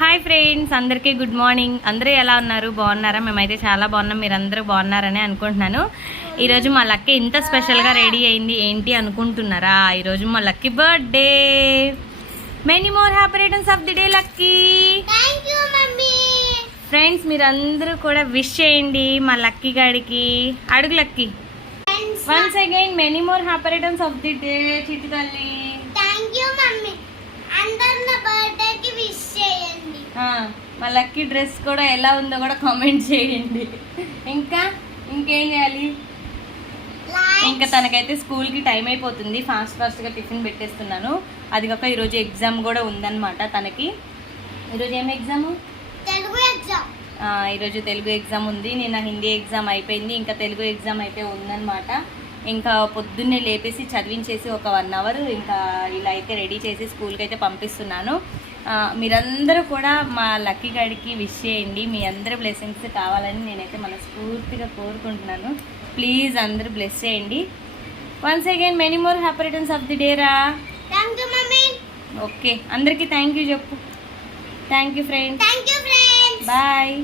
Hi friends, అందరికీ good morning. అందరూ ఎలా ఉన్నారు? బాగున్నారా? మేమైతే చాలా బాగున్నాం. మీరు అందరూ బాగున్నారని అనుకుంటున్నాను. ఈరోజు మా లక్కీ ఇంత స్పెషల్గా రెడీ అయింది ఏంటి అనుకుంటున్నారా? ఈరోజు మా lucky birthday. Many more happy returns of the day lucky. Friends, మీరందరూ కూడా విష్ చేయండి మా లక్కీ గాడికి. అడుగు lucky. Once again many more happy returns of the day చిట్టి తల్లి. మా లక్కీ డ్రెస్ కూడా ఎలా ఉందో కూడా కామెంట్ చేయండి. ఇంకేం చేయాలి? ఇంకా తనకైతే స్కూల్కి టైం అయిపోతుంది. ఫాస్ట్గా టిఫిన్ పెట్టేస్తున్నాను. అది కాక ఈరోజు ఎగ్జామ్ కూడా ఉందన్నమాట తనకి. ఈరోజు ఏం ఎగ్జాము? ఈరోజు తెలుగు ఎగ్జామ్ ఉంది. నిన్న హిందీ ఎగ్జామ్ అయిపోయింది. ఇంకా తెలుగు ఎగ్జామ్ అయితే ఉందన్నమాట. ఇంకా పొద్దున్నే లేపేసి చదివించేసి ఒక 1 అవర్ ఇంకా ఇలా అయితే రెడీ చేసి స్కూల్కి అయితే పంపిస్తున్నాను. మీరందరూ కూడా మా లక్కీ గాడికి విష్ చేయండి. మీ అందరి బ్లెస్సింగ్స్ కావాలని నేనైతే మనస్ఫూర్తిగా కోరుకుంటున్నాను. ప్లీజ్ అందరూ బ్లెస్ చేయండి. Once again many more happy returns of the day రా. ఓకే, అందరికీ థ్యాంక్ యూ చెప్పు. Thank you friends. బాయ్.